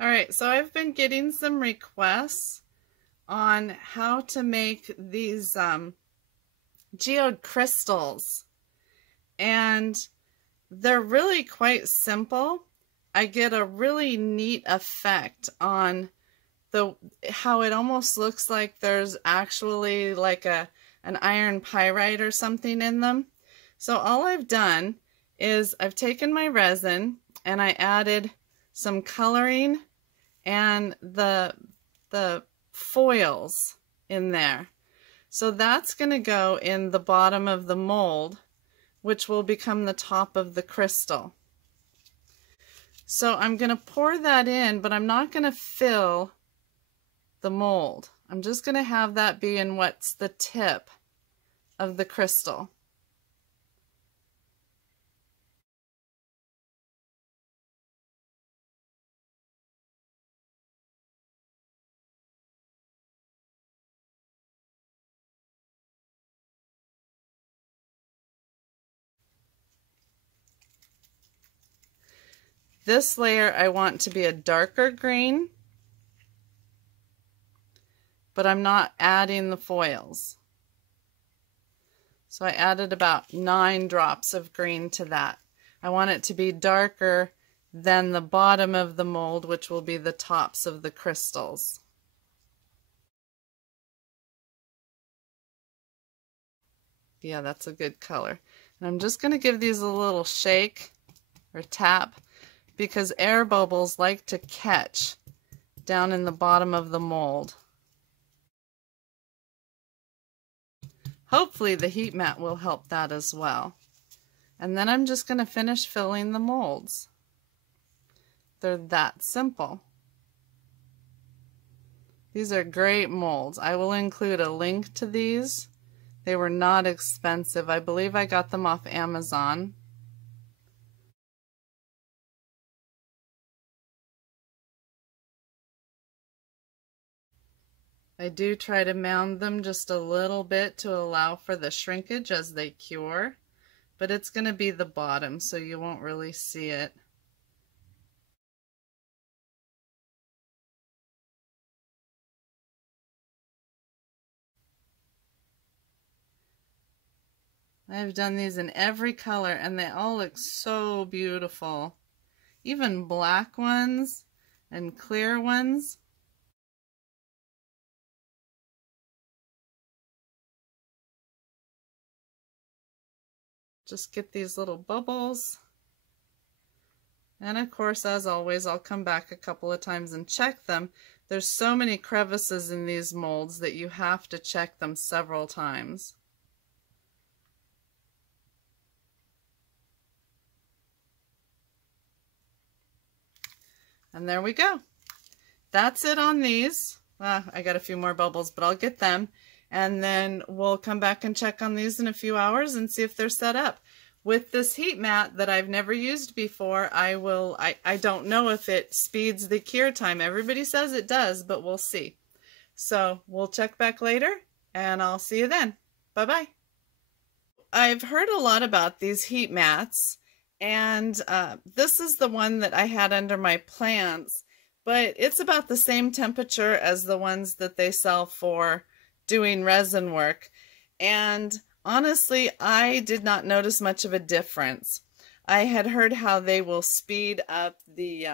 All right, so I've been getting some requests on how to make these geode crystals, and they're really quite simple. I get a really neat effect on how it almost looks like there's actually like an iron pyrite or something in them. So all I've done is I've taken my resin and I added some coloring and the foils in there. So that's going to go in the bottom of the mold, which will become the top of the crystal. So I'm going to pour that in, but I'm not going to fill the mold. I'm just going to have that be in what's the tip of the crystal. This layer I want to be a darker green, but I'm not adding the foils. So I added about 9 drops of green to that. I want it to be darker than the bottom of the mold, which will be the tops of the crystals. Yeah, that's a good color. And I'm just going to give these a little shake or tap, because air bubbles like to catch down in the bottom of the mold. Hopefully the heat mat will help that as well. And then I'm just going to finish filling the molds. They're that simple. These are great molds. I will include a link to these. They were not expensive. I believe I got them off Amazon. I do try to mound them just a little bit to allow for the shrinkage as they cure, but it's going to be the bottom, so you won't really see it. I've done these in every color and they all look so beautiful. Even black ones and clear ones. Just get these little bubbles. And of course, as always, I'll come back a couple of times and check them. There's so many crevices in these molds that you have to check them several times. And there we go. That's it on these. I got a few more bubbles, but I'll get them. And then we'll come back and check on these in a few hours and see if they're set up. With this heat mat that I've never used before, I don't know if it speeds the cure time. Everybody says it does, but we'll see. So we'll check back later and I'll see you then. Bye-bye. I've heard a lot about these heat mats, and this is the one that I had under my plants, but it's about the same temperature as the ones that they sell for doing resin work. And honestly, I did not notice much of a difference. I had heard how they will speed up the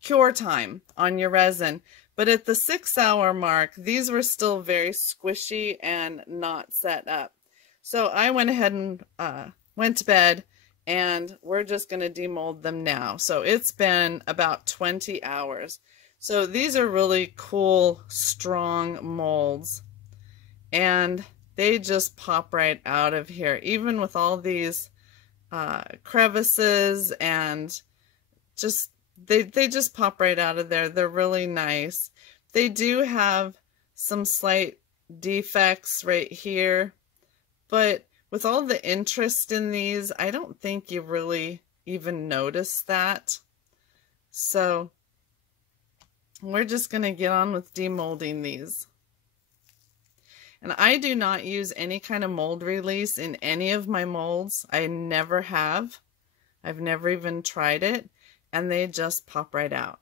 cure time on your resin, but at the 6-hour mark, these were still very squishy and not set up. So I went ahead and went to bed, and we're just going to demold them now. So it's been about 20 hours. So these are really cool, strong molds, and they just pop right out of here, even with all these crevices, and just they just pop right out of there. They're really nice. They do have some slight defects right here, but with all the interest in these, I don't think you really even notice that. So we're just going to get on with demolding these. And I do not use any kind of mold release in any of my molds. I never have. I've never even tried it. and they just pop right out.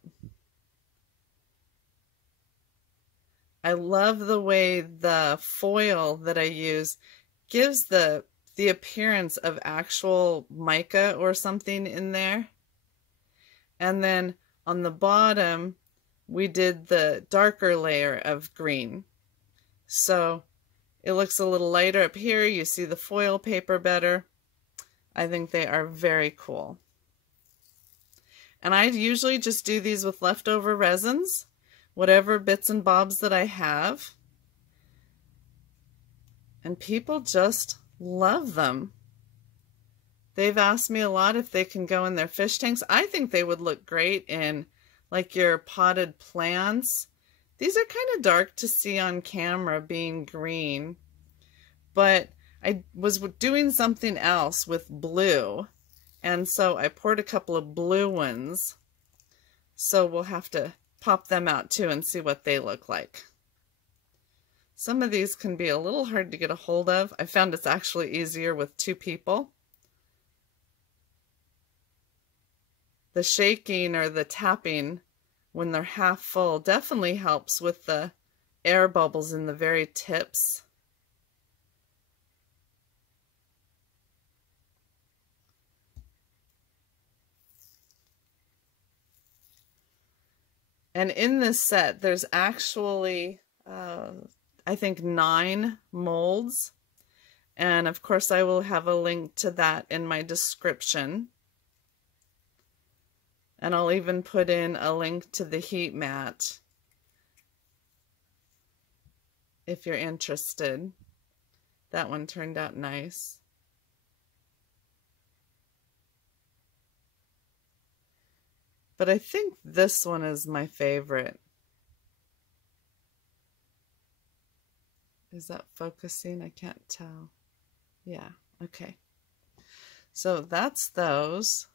I love the way the foil that I use gives the appearance of actual mica or something in there. And then on the bottom, we did the darker layer of green. So it looks a little lighter up here. You see the foil paper better. I think they are very cool. And I usually just do these with leftover resins, whatever bits and bobs that I have. And people just love them. They've asked me a lot if they can go in their fish tanks. I think they would look great in like your potted plants. These are kind of dark to see on camera being green, but I was doing something else with blue, and so I poured a couple of blue ones. So we'll have to pop them out too and see what they look like. Some of these can be a little hard to get a hold of. I found it's actually easier with 2 people. The shaking or the tapping when they're half full definitely helps with the air bubbles in the very tips. And in this set, there's actually, I think 9 molds. And of course, I will have a link to that in my description. And I'll even put in a link to the heat mat if you're interested. That one turned out nice. But I think this one is my favorite. Is that focusing? I can't tell. Yeah, okay. So that's those.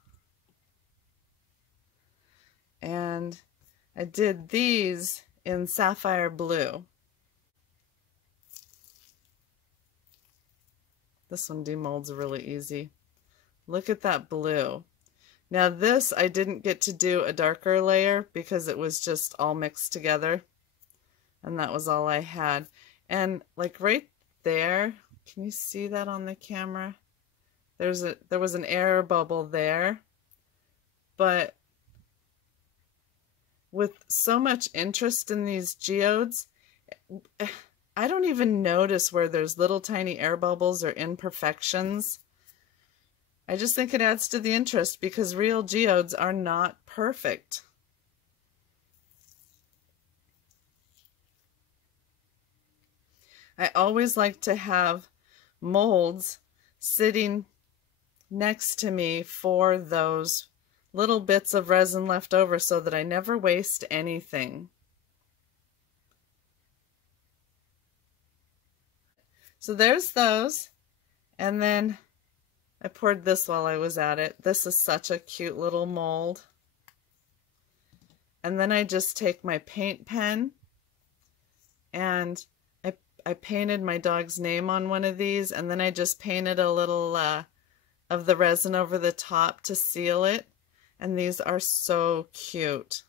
And I did these in sapphire blue. This one demolds really easy. Look at that blue. Now this, I didn't get to do a darker layer because it was just all mixed together. And that was all I had. And like right there, can you see that on the camera? There was an air bubble there. But with so much interest in these geodes, I don't even notice where there's little tiny air bubbles or imperfections. I just think it adds to the interest because real geodes are not perfect. I always like to have molds sitting next to me for those little bits of resin left over so that I never waste anything. So there's those. And then I poured this while I was at it. This is such a cute little mold. And then I just take my paint pen and I painted my dog's name on one of these, and then I just painted a little of the resin over the top to seal it. And these are so cute.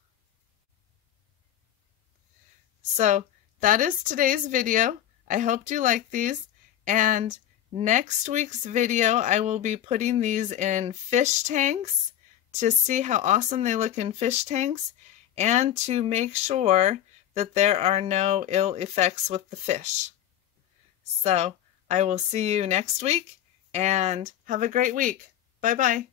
So that is today's video. I hope you like these. And next week's video, I will be putting these in fish tanks to see how awesome they look in fish tanks and to make sure that there are no ill effects with the fish. So I will see you next week and have a great week. Bye-bye.